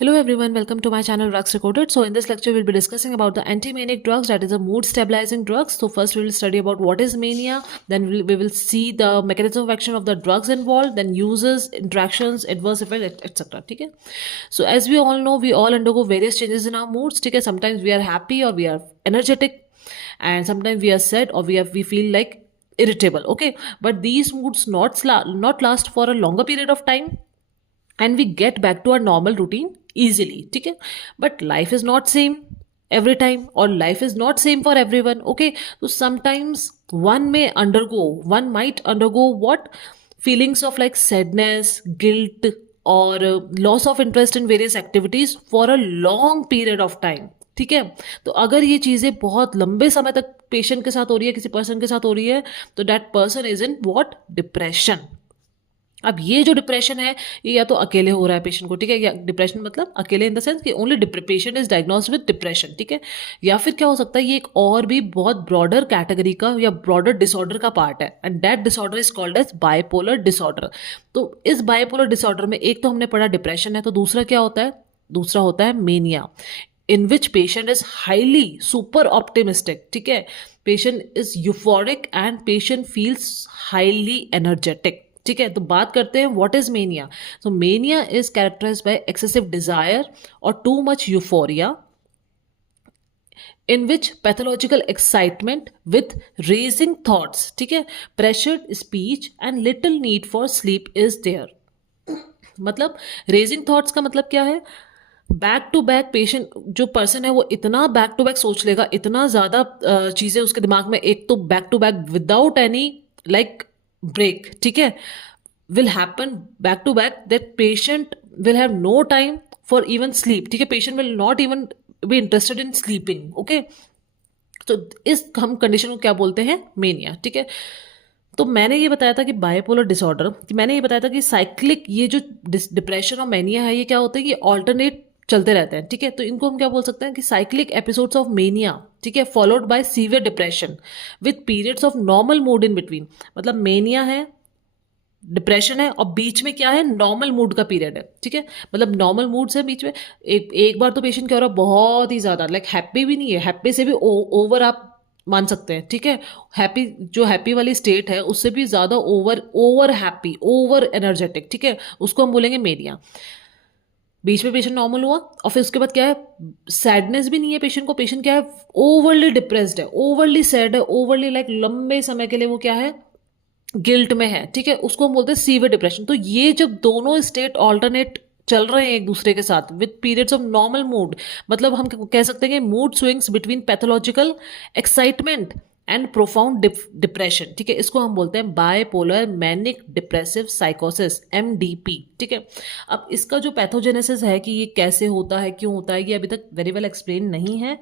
Hello everyone, welcome to my channel Drugs Recorded. So in this lecture we'll be discussing about the anti-manic drugs, that is the mood stabilizing drugs. So first we will study about what is mania, then we will see the mechanism of action of the drugs involved, then uses, interactions, adverse effects, etc. Okay? So as we all know, we all undergo various changes in our moods. Okay? Sometimes we are happy or we are energetic, and sometimes we are sad or we feel like irritable. Okay, but these moods not last for a longer period of time, and we get back to our normal routine easily. ठीक है, but life is not same every time, or life is not same for everyone. Okay, so sometimes one might undergo what feelings of like sadness, guilt, or loss of interest in various activities for a long period of time. ठीक है, तो अगर ये चीज़ें बहुत लंबे समय तक पेशेंट के साथ हो रही है, किसी पर्सन के साथ हो रही है, तो that person is in what, depression. अब ये जो डिप्रेशन है, ये या तो अकेले हो रहा है पेशेंट को, ठीक है, या डिप्रेशन मतलब अकेले इन द सेंस कि only patient is diagnosed with depression. ठीक है, या फिर क्या हो सकता है, ये एक और भी बहुत ब्रॉडर कैटेगरी का या ब्रॉडर डिसऑर्डर का पार्ट है, and that disorder is called as bipolar disorder. तो इस बाइपोलर डिसऑर्डर में एक तो हमने पढ़ा डिप्रेशन है, तो दूसरा क्या होता है, दूसरा होता है mania, in which patient is highly super optimistic. ठीक है, patient is euphoric and patient feels highly energetic. ठीक है, तो बात करते हैं what is mania. So mania is characterized by excessive desire और too much euphoria, in which pathological excitement with raising thoughts, ठीक है, pressured speech and little need for sleep is there. मतलब रेजिंग थॉट्स का मतलब क्या है, back to back patient जो person है वो इतना बैक टू बैक सोच लेगा, इतना ज़्यादा चीज़ें उसके दिमाग में, एक तो back to back without any like break, ठीक है, will happen back to back, that patient will have no time for even sleep. ठीक है, patient will not even be interested in sleeping. okay, तो इस हम कंडीशन को क्या बोलते हैं, मेनिया. ठीक है, तो मैंने ये बताया था कि बाइपोलर डिसऑर्डर, कि मैंने ये बताया था कि साइक्लिक ये जो डिप्रेशन और मेनिया है, ये क्या होता है कि ऑल्टरनेट चलते रहते हैं. ठीक है, तो इनको हम क्या बोल सकते हैं कि साइक्लिक एपिसोड्स ऑफ मेनिया, ठीक है, followed by severe depression with periods of normal mood in between. मतलब मेनिया है, डिप्रेशन है, और बीच में क्या है, नॉर्मल मूड का पीरियड है. ठीक है, मतलब नॉर्मल मूड से बीच में एक बार तो पेशेंट क्या हो रहा है, बहुत ही ज़्यादा लाइक हैप्पी भी नहीं है, हैप्पी से भी ओवर आप मान सकते हैं. ठीक है, हैप्पी जो हैप्पी वाली स्टेट है उससे भी ज़्यादा ओवर हैप्पी, ओवर एनर्जेटिक. ठीक है, उसको हम बोलेंगे मेनिया. बीच में पेशेंट नॉर्मल हुआ और फिर उसके बाद क्या है, सैडनेस भी नहीं है पेशेंट को, पेशेंट क्या है, ओवरली डिप्रेस्ड है, ओवरली सैड है, ओवरली लाइक लंबे समय के लिए वो क्या है, गिल्ट में है. ठीक है, उसको हम बोलते हैं सीवियर डिप्रेशन. तो ये जब दोनों स्टेट ऑल्टरनेट चल रहे हैं एक दूसरे के साथ with periods of normal mood, मतलब हम कह सकते हैं कि mood swings between pathological excitement and profound depression. ठीक है, इसको हम बोलते हैं बायपोलर मैनिक डिप्रेसिव साइकोसिस, MDP. ठीक है, अब इसका जो पैथोजेनेसिस है कि ये कैसे होता है, क्यों होता है, ये अभी तक वेरी वेल एक्सप्लेन नहीं है,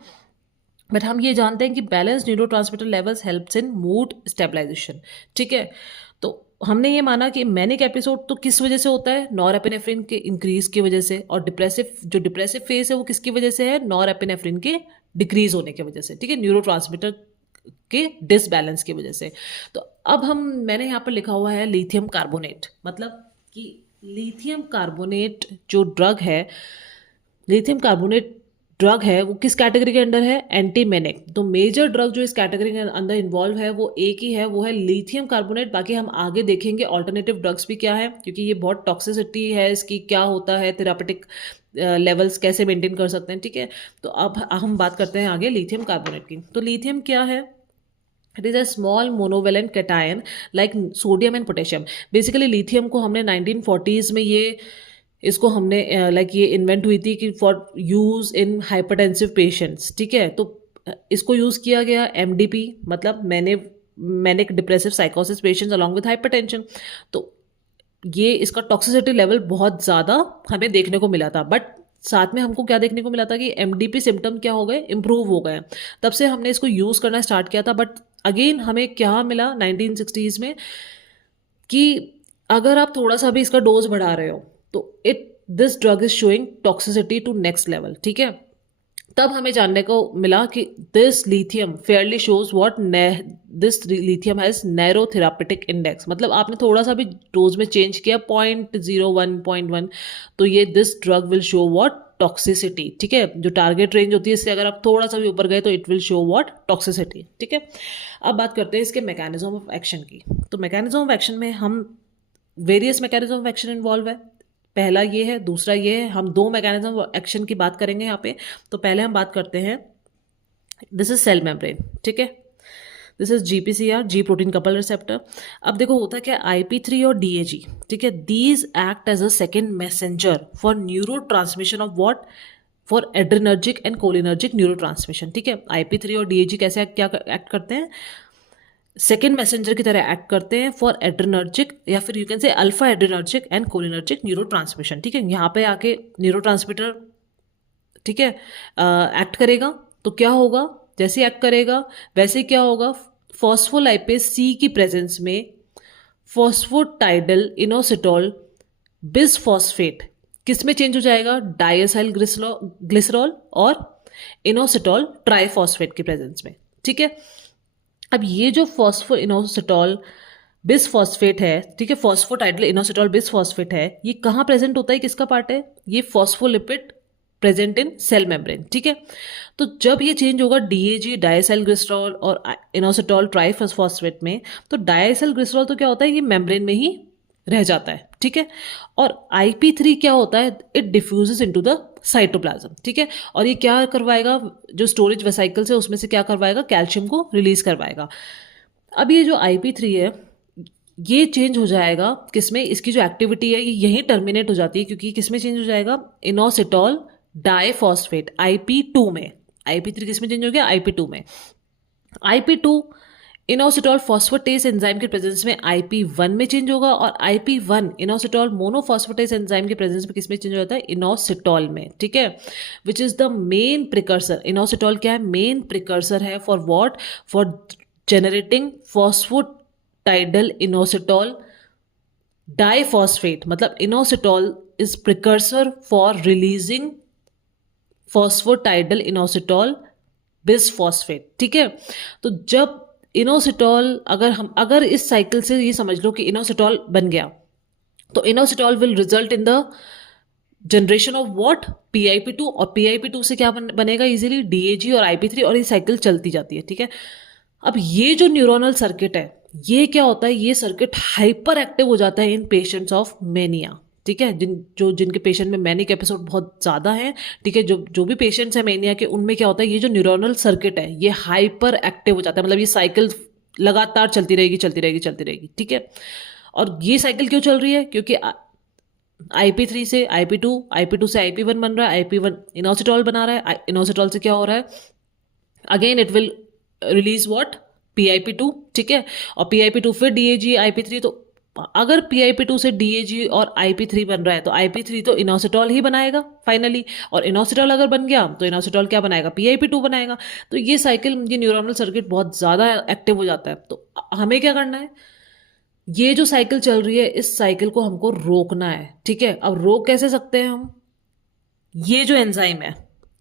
बट हम ये जानते हैं कि balance neurotransmitter levels helps in mood stabilisation. ठीक है, तो हमने ये माना कि मैनिक एपिसोड तो किस वजह से होता है, नॉरएपिनेफ्रिन के इंक्रीज की वजह से, और डिप्रेसिव फेज है वो किसकी वजह से है, नॉरएपिनेफ्रिन के डिक्रीज होने की वजह से. ठीक है, न्यूरोट्रांसमीटर के डिसबैलेंस की वजह से. तो अब मैंने यहाँ पर लिखा हुआ है लिथियम कार्बोनेट, मतलब कि लिथियम कार्बोनेट जो ड्रग है, लिथियम कार्बोनेट ड्रग है वो किस कैटेगरी के अंडर है, एंटीमेनिक. तो मेजर ड्रग जो इस कैटेगरी के अंदर इन्वॉल्व है वो एक ही है, वो है लिथियम कार्बोनेट. बाकी हम आगे देखेंगे ऑल्टरनेटिव ड्रग्स भी क्या है, क्योंकि ये बहुत टॉक्सिसिटी है इसकी, क्या होता है, थेरापेटिक लेवल्स कैसे मेंटेन कर सकते हैं. ठीक है, तो अब हम बात करते हैं आगे लिथियम कार्बोनेट की. तो लिथियम क्या है, it is a small monovalent cation like sodium and potassium. Basically lithium को हमने 1940s में इसको हमने लाइक ये इन्वेंट हुई थी कि for use in hypertensive patients. ठीक है, तो इसको यूज़ किया गया MDP, मतलब मैनिक डिप्रेसिव साइकोसिस पेशेंट्स अलॉन्ग विथ हाइपरटेंशन. तो ये इसका टॉक्सिसिटी लेवल बहुत ज़्यादा हमें देखने को मिला था, बट साथ में हमको क्या देखने को मिला था कि MDP सिम्टम क्या हो गए, इम्प्रूव हो गए. तब से हमने इसको यूज़ करना स्टार्ट किया था. बट अगेन हमें क्या मिला 1960s में, कि अगर आप थोड़ा सा भी इसका डोज बढ़ा रहे हो तो this drug is showing toxicity to next level. ठीक है, तब हमें जानने को मिला कि this lithium fairly shows what, this lithium has narrow therapeutic index. मतलब आपने थोड़ा सा भी डोज में चेंज किया 0.01, 0.1, तो ये this drug will show what, toxicity, ठीक है। जो टारगेट रेंज होती है इससे अगर आप थोड़ा सा भी ऊपर गए तो it will show what, toxicity, ठीक है। अब बात करते हैं इसके मैकेनिज्म ऑफ एक्शन की। तो मैकेनिज्म ऑफ एक्शन में हम various mechanism of action involve है। पहला ये है, दूसरा ये है। हम दो मैकेनिज्म ऑफ एक्शन की बात करेंगे यहाँ पे। तो पहले हम बात करते हैं, दिस इज सेल मेम्ब्रेन, ठीक है। This is GPCR, G protein couple receptor. अब देखो होता क्या, IP3 और DAG, ठीक है, these act as a second messenger for neurotransmission of what, for adrenergic and cholinergic neurotransmission, ठीक है। IP3 और DAG कैसे क्या एक्ट करते हैं, सेकेंड मैसेंजर की तरह एक्ट करते हैं फॉर एड्रेनर्जिक, या फिर यू कैन से alpha adrenergic and cholinergic neurotransmission, ठीक है। यहाँ पे आके न्यूरो ट्रांसमीटर, ठीक है, एक्ट करेगा तो क्या होगा, जैसे एक्ट करेगा वैसे क्या होगा, फॉस्फोलाइपेज सी की प्रेजेंस में फॉस्फोटाइडल इनोसिटोल बिसफॉस्फेट किस में चेंज हो जाएगा, डायसाइल ग्लिसरॉल और इनोसिटोल ट्राइफॉस्फेट की प्रेजेंस में, ठीक है। अब ये जो फॉस्फो इनोसिटोल बिसफॉस्फेट है, ठीक है, फॉस्फोटाइडल इनोसिटोल बिसफॉस्फेट है, ये कहाँ प्रेजेंट होता है, किसका पार्ट है, ये phospholipid present in cell membrane, ठीक है। तो जब ये चेंज होगा DAG डायसाइल ग्लिसरॉल और इनोसिटोल ट्राइफॉस्फेट में, तो डायसाइल ग्लिसरॉल तो क्या होता है, ये मेम्ब्रेन में ही रह जाता है, ठीक है। और IP3 क्या होता है, it diffuses into the cytoplasm, ठीक है। और ये क्या करवाएगा, जो स्टोरेज वेसिकल्स है उसमें से क्या करवाएगा, कैल्शियम को रिलीज करवाएगा। अब ये जो IP3 है ये चेंज हो जाएगा किसमें, इसकी जो एक्टिविटी है ये यहीं टर्मिनेट हो जाती है, क्योंकि किसमें चेंज हो जाएगा, इनोसिटोल डाइफॉस्फेट IP2 में। IP3 किसमें चेंज हो गया, IP2 में। IP2 इनोसिटोल फॉस्फेटेस एंजाइम के प्रेजेंस में IP1 में चेंज होगा, और IP1 इनोसिटोल मोनोफॉस्फेटेस एंजाइम के प्रेजेंस में किसमें चेंज हो जाता है, इनोसिटोल में, ठीक है। Which is the main precursor, inositol क्या है, मेन प्रिकर्सर है for what, for generating phosphatidyl inositol diphosphate, मतलब inositol is precursor for releasing phosphatidyl inositol bisphosphate, ठीक है। तो जब इनोसिटोल, अगर इस साइकिल से ये समझ लो कि इनोसिटोल बन गया, तो inositol will result in the generation of what, PIP2, और PIP2 से क्या बनेगा इजीली, DAG और IP3, और ये साइकिल चलती जाती है, ठीक है। अब ये जो न्यूरोनल सर्किट है, ये क्या होता है, ये सर्किट हाइपर एक्टिव हो जाता है इन पेशेंट्स ऑफ मेनिया, ठीक है। जिनके पेशेंट में मैनिक एपिसोड बहुत ज़्यादा है, ठीक है, जो भी पेशेंट्स हैं मेनिया के, उनमें क्या होता है, ये जो न्यूरोनल सर्किट है ये हाइपर एक्टिव हो जाता है, मतलब ये साइकिल लगातार चलती रहेगी चलती रहेगी चलती रहेगी, ठीक है। और ये साइकिल क्यों चल रही है, क्योंकि IP3 से IP2, IP2 से IP1 बन रहा है, IP1 इनोसिटोल बना रहा है, इनोसिटोल से क्या हो रहा है, again it will release what, PIP2, ठीक है। और PIP2 फिर DAG IP3, तो अगर PIP2 से DAG और IP3 बन रहा है तो IP3 तो इनोसिटोल ही बनाएगा फाइनली, और इनोसिटोल अगर बन गया तो इनोसिटोल क्या बनाएगा, PIP2 बनाएगा। तो ये साइकिल, ये न्यूरोनल सर्किट बहुत ज़्यादा एक्टिव हो जाता है। तो हमें क्या करना है, ये जो साइकिल चल रही है इस साइकिल को हमको रोकना है, ठीक है। अब रोक कैसे सकते हैं हम, ये जो एंजाइम है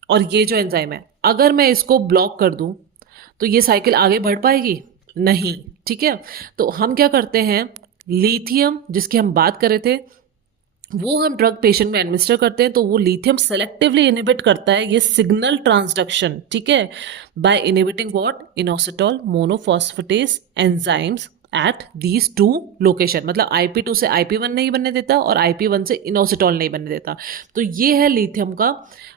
और ये जो एंजाइम है, अगर मैं इसको ब्लॉक कर दूं तो ये साइकिल आगे बढ़ पाएगी, नहीं, ठीक है। तो हम क्या करते हैं, लिथियम जिसकी हम बात कर रहे थे वो हम ड्रग पेशेंट में एडमिनिस्टर करते हैं, तो वो लिथियम सेलेक्टिवली इनहिबिट करता है ये सिग्नल ट्रांसडक्शन, ठीक है, by inhibiting what, inositol monophosphatase enzymes at these two location, मतलब IP2 से IP1 नहीं बनने देता और IP1 से इनोसिटोल नहीं बनने देता। तो ये है लिथियम का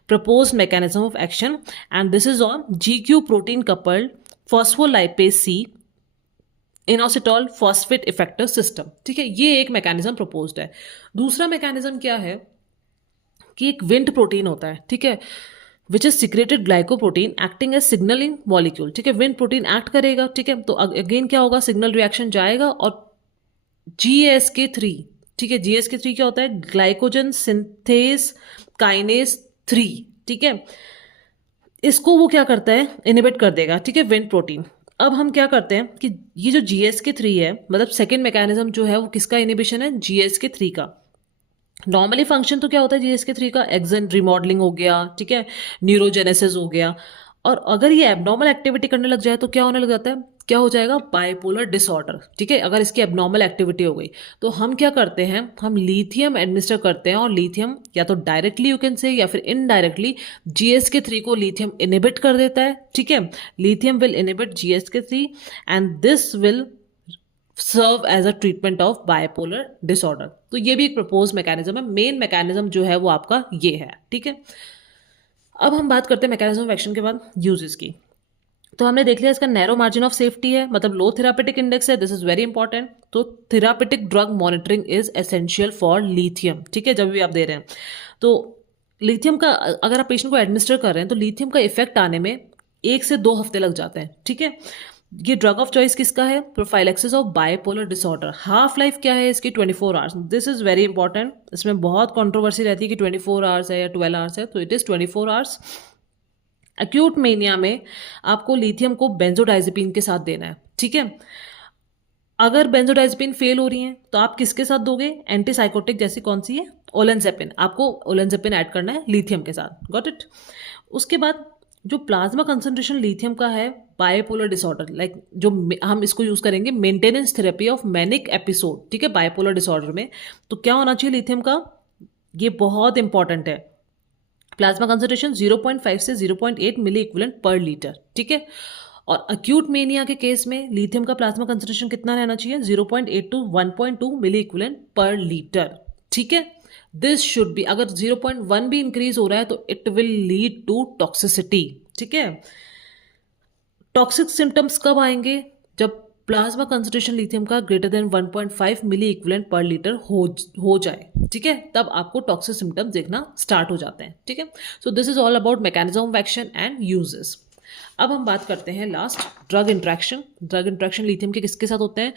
proposed mechanism of action, and this is on GQ protein coupled phospholipase C inositol phosphate effector system, ठीक है। ये एक मैकेनिज्म प्रपोज्ड है। दूसरा मैकेनिज्म क्या है कि एक विंट प्रोटीन होता है, ठीक है, which is secreted glycoprotein acting as signalling molecule, ठीक है। विंट प्रोटीन एक्ट करेगा, ठीक है, तो अगेन क्या होगा, सिग्नल रिएक्शन जाएगा और GSK3, ठीक है, GSK3 क्या होता है, ग्लाइकोजन सिंथेस काइनेस 3, ठीक है, इसको वो क्या करता है, इनहिबिट कर देगा, ठीक है, विंट प्रोटीन। अब हम क्या करते हैं कि ये जो GSK3 है, मतलब सेकेंड मैकेनिज्म जो है वो किसका इनिबिशन है, GSK3 का। नॉर्मली फंक्शन तो क्या होता है GSK3 का, एक्सन रिमॉडलिंग हो गया, ठीक है, न्यूरोजेनेसिस हो गया। और अगर ये एबनॉर्मल एक्टिविटी करने लग जाए तो क्या होने लग जाता है, क्या हो जाएगा, बाइपोलर डिसऑर्डर, ठीक है, अगर इसकी एबनॉर्मल एक्टिविटी हो गई। तो हम क्या करते हैं, हम लिथियम एडमिनिस्टर करते हैं, और लिथियम या तो डायरेक्टली यू कैन से या फिर इनडायरेक्टली GSK3 को लिथियम इनहिबिट कर देता है, ठीक है। Lithium will inhibit GSK3 and this will serve as a treatment of bipolar disorder. तो ये भी एक प्रपोज मैकेनिज्म है। मेन मैकेनिज्म जो है वो आपका ये है, ठीक है। अब हम बात करते हैं मैकेनिज्म ऑफ एक्शन के बाद यूजेस की। तो हमने देख लिया इसका नैरो मार्जिन ऑफ सेफ्टी है, मतलब लो थेरापेटिक इंडेक्स है, दिस इज वेरी इंपॉर्टेंट। तो therapeutic drug monitoring is essential for lithium, ठीक है, जब भी आप दे रहे हैं। तो लिथियम का अगर आप पेशेंट को एडमिनिस्टर कर रहे हैं तो लिथियम का इफेक्ट आने में 1 से 2 हफ्ते लग जाते हैं, ठीक है। ये ड्रग ऑफ चॉइस किसका है, prophylaxis of bipolar disorder. Half life क्या है इसकी, 24 hours. This is very important. इसमें बहुत कंट्रोवर्सी रहती है कि 24 आवर्स है या 12 आवर्स है, तो it is 24 hours. Acute mania में आपको लिथियम को बेंजोडाइजेपिन के साथ देना है, ठीक है। अगर बेंजोडाइजेपिन फेल हो रही है तो आप किसके साथ दोगे, एंटीसाइकोटिक जैसी कौन सी है, ओलेंजेपिन। आपको ओलेंजेपिन ऐड करना है लिथियम के साथ, गॉट इट। उसके बाद जो प्लाज्मा कंसंट्रेशन लिथियम का है बाइपोलर डिसऑर्डर, लाइक जो हम इसको यूज करेंगे maintenance therapy of manic episode, ठीक है, बाइपोलर डिसऑर्डर में। तो क्या होना चाहिए लिथियम का, ये बहुत इंपॉर्टेंट है। प्लाज्मा कंसंट्रेशन 0.5 से 0.8 मिली इक्विवेलेंट पर लीटर, ठीक है। और अक्यूट मेनिया के केस में लिथियम का प्लाज्मा कंसंट्रेशन कितना रहना चाहिए, 0.8 to 1.2 milliequivalent per litre, ठीक है। दिस शुड बी, अगर 0.1 भी इंक्रीज हो रहा है तो it will lead to toxicity, ठीक है। टॉक्सिक सिम्टम्स कब आएंगे, जब प्लाज्मा कंसंट्रेशन लिथियम का greater than 1.5 milliequivalent per litre हो जाए, ठीक है, तब आपको टॉक्सिक सिम्टम्स देखना स्टार्ट हो जाते हैं, ठीक है। So this is all about mechanism of action and uses. अब हम बात करते हैं last, drug interaction. Drug interaction lithium के किसके साथ होते हैं,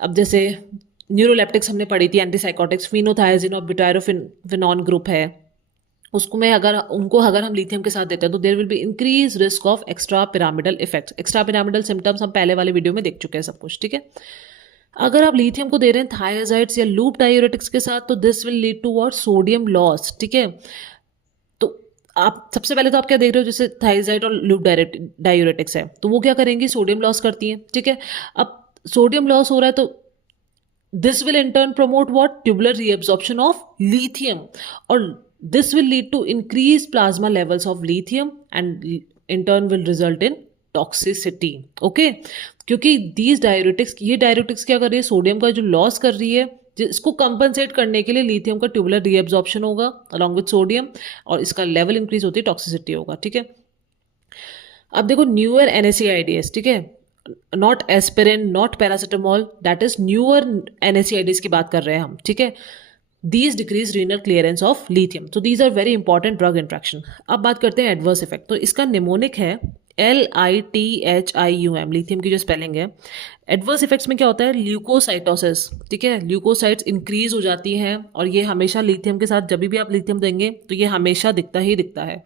अब जैसे न्यूरोलेप्टिक्स हमने पढ़ी थी, एंटीसाइकोटिक्स, फिनोथायाजिन और ब्यूटायरोफिनॉन ग्रुप है, उसको में अगर हम लिथियम के साथ देते हैं तो there will be increase risk of extra pyramidal effects. Extra pyramidal symptoms हम पहले वाले वीडियो में देख चुके हैं सब कुछ, ठीक है। अगर आप लिथियम को दे रहे हैं थायजाइड्स या लूप डायूरेटिक्स के साथ तो this will lead to what, sodium loss, ठीक है। तो आप सबसे पहले तो आप क्या देख रहे हो, जैसे थायजाइड और लूप डायूरेटिक्स है तो वो क्या करेंगी, सोडियम लॉस करती हैं, ठीक है। अब सोडियम लॉस हो रहा है तो this will in turn promote what, tubular reabsorption of lithium, or this will lead to increased plasma levels of lithium and in turn will result in toxicity, okay। क्योंकि these diuretics, ये diuretics क्या कर रही है, sodium का जो loss कर रही है, जिसको कंपनसेट करने के लिए लिथियम का ट्यूबुलर रीएब्जॉर्प्शन होगा अलॉन्ग विथ सोडियम, और इसका लेवल इंक्रीज होती है, टॉक्सिसिटी होगा, ठीक है। अब देखो न्यूअर NSAIDs, ठीक है, not aspirin, not paracetamol, that is newer NSAIDs की बात कर रहे हैं हम, ठीक है। These decrease renal clearance of lithium, तो these are very important drug interaction. अब बात करते हैं एडवर्स इफेक्ट। तो इसका निमोनिक है LITHIUM, लिथियम की जो स्पेलिंग है। एडवर्स इफेक्ट्स में क्या होता है, ल्यूकोसाइटोसिस, ठीक है, ल्यूकोसाइट्स इंक्रीज हो जाती हैं, और ये हमेशा लिथियम के साथ, जब भी आप लिथियम देंगे तो ये हमेशा दिखता ही दिखता है।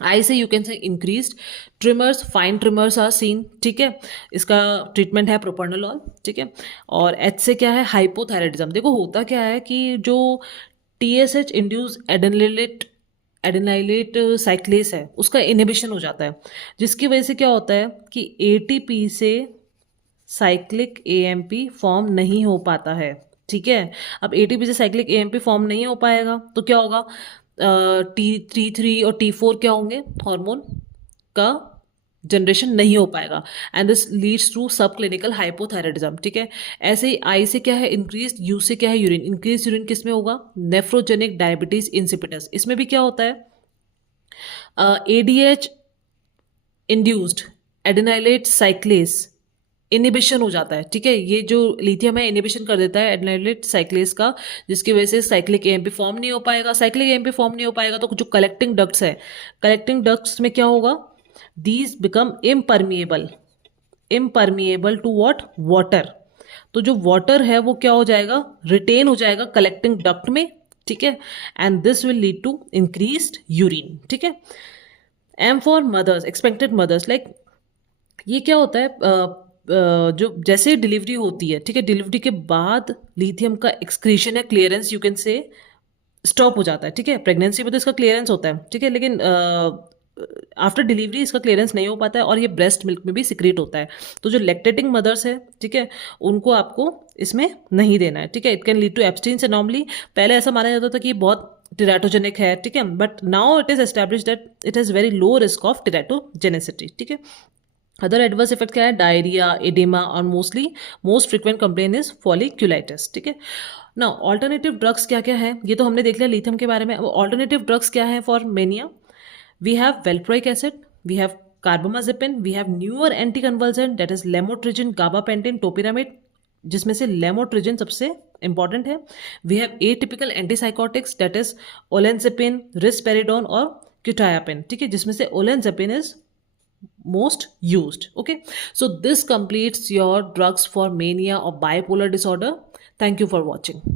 I say you can say increase tremors, fine tremors are seen, ठीक है। इसका ट्रीटमेंट है प्रोपर्नोलॉल, ठीक है। और एच से क्या है, हाइपोथायराइडिज्म। देखो होता क्या है कि जो TSH इंड्यूस एडेनाइलेट साइक्लेस है उसका इनहिबिशन हो जाता है, जिसकी वजह से क्या होता है कि ATP से साइक्लिक AMP फॉर्म नहीं हो पाता है, ठीक है। अब ATP से साइक्लिक AMP फॉर्म नहीं हो पाएगा तो क्या होगा, T3 और T4 क्या होंगे, हार्मोन का जनरेशन नहीं हो पाएगा, एंड दिस लीड्स टू सब क्लिनिकल हाइपोथायराइडिज्म, ठीक है। ऐसे ही आई से क्या है इंक्रीज, यू से क्या है यूरिन, इंक्रीज यूरिन किस में होगा, नेफ्रोजेनिक डायबिटीज इंसिपिटस, इसमें भी क्या होता है, ADH इंड्यूस्ड एडेनाइलेट साइक्लेस इनिबिशन हो जाता है, ठीक है। ये जो लिथियम है इनिबिशन कर देता है एडेनाइलेट साइक्लेस का, जिसकी वजह से साइक्लिक AMP फॉर्म नहीं हो पाएगा। साइक्लिक AMP फॉर्म नहीं हो पाएगा तो जो कलेक्टिंग डक्ट्स है, कलेक्टिंग डक्ट्स में क्या होगा, these become impermeable to what, water. तो जो वाटर है वो क्या हो जाएगा, रिटेन हो जाएगा कलेक्टिंग डक्ट में, ठीक है, and this will lead to increased urine, ठीक है। M for mothers, expected mothers, like ये क्या होता है, जो जैसे डिलीवरी होती है, ठीक है, डिलीवरी के बाद लिथियम का एक्सक्रीशन है, क्लियरेंस यू कैन से स्टॉप हो जाता है, ठीक है। प्रेगनेंसी में तो इसका क्लियरेंस होता है, ठीक है, लेकिन आफ्टर डिलीवरी इसका क्लियरेंस नहीं हो पाता है और ये ब्रेस्ट मिल्क में भी सिक्रेट होता है। तो जो लैक्टेटिंग मदर्स है, ठीक है, उनको आपको इसमें नहीं देना है, ठीक है। It can lead to Ebstein's anomaly. पहले ऐसा माना जाता था कि ये बहुत टेराटोजेनिक है, ठीक है, but now it is establish that it has very low risk of टेराटोजेनेसिटी, ठीक है। अदर एडवर्स इफेक्ट क्या है? डायरिया, एडिमा और मोस्ट फ्रिक्वेंट कंप्लेन इज फॉलिक्यूलाइटिस, ठीक है। ना ऑल्टरनेटिव ड्रग्स क्या क्या है, ये तो हमने देख लिया लिथियम के बारे में। अब ऑल्टरनेटिव ड्रग्स क्या है for mania? We have valproic acid, we have carbamazepine, we have newer anticonvulsant that is lamotrigine, gabapentin, topiramate, जिसमें से लेमोट्रिजिन सबसे इंपॉर्टेंट है। We have atypical antipsychotics that is olanzapine, risperidone और क्यूटायापिन, ठीक है, जिसमें ओलेंजेपिन is most used. Okay, so this completes your drugs for mania or bipolar disorder. Thank you for watching.